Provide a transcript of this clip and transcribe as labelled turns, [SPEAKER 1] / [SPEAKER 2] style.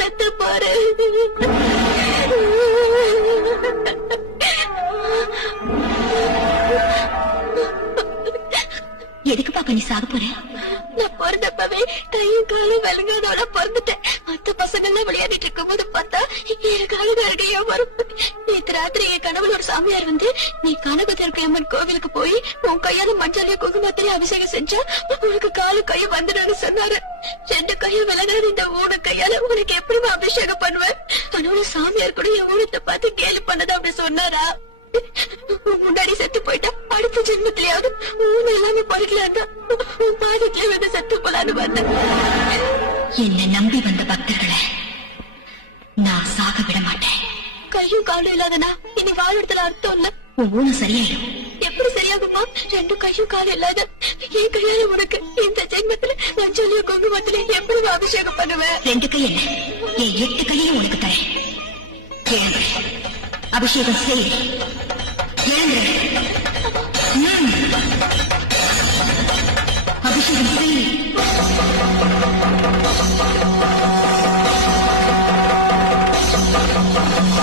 [SPEAKER 1] செத்து பாரு
[SPEAKER 2] எதுக்கு பாப்பா நீ சாக போற?
[SPEAKER 1] நான் பிறந்தப்பவே கையும் காலும் விளங்காதவள பிறந்துட்டேன். மத்த பசங்க எல்லாம் விளையாடிட்டு இருக்கும்போது பார்த்தா என் காலம் அழுகையா வரும். ராத்திரி என் கனவுல ஒரு சாமியார் வந்து நீ கனகத்திற்கு அம்மன் கோவிலுக்கு போய் உன் கையால மஞ்சளையும் குங்குமத்திலே அபிஷேகம் செஞ்சா உனக்கு காலு கையும் வந்துடும் சொன்னாரு. ரெண்டு கையும் விளங்காத இந்த ஊடு கையால உனக்கு எப்படிமா அபிஷேகம் பண்ணுவேன்? கனவுல சாமியார் கூட என் ஊனத்தை பார்த்து கேலி பண்ணதா அப்படி சொன்னாரா? உன் முன்னாடி செத்து போயிட்டா அடுத்த ஜென்மத்திலேயாவது ஊன எல்லாமே பறிக்கலாண்டா உன் பாதத்திலே வந்து செத்து போலான்னு வந்த
[SPEAKER 2] என்னை நம்பி வந்த பக்தர்களை நான் சாக விட மாட்டேன்.
[SPEAKER 1] கையும் காலும் இல்லாதனா? இனி வாழறதுல அர்த்தம் இல்ல.
[SPEAKER 2] ஒவ்வொன்றும் சரியாயிடும்.
[SPEAKER 1] எப்படி சரியாகுமா? ரெண்டு கையும் காலும் இல்லாத என் கையால உனக்கு இந்த ஜென்மத்துல நான் சொல்லிய கொங்கு மத்தில எப்படி அபிஷேகம் பண்ணுவேன்?
[SPEAKER 2] ரெண்டு கை இல்ல. என் எட்டு கையும் உனக்கு தரேன். கேளு அபிஷேகம் செய். கேளு அபிஷேகம் செய் Thank you.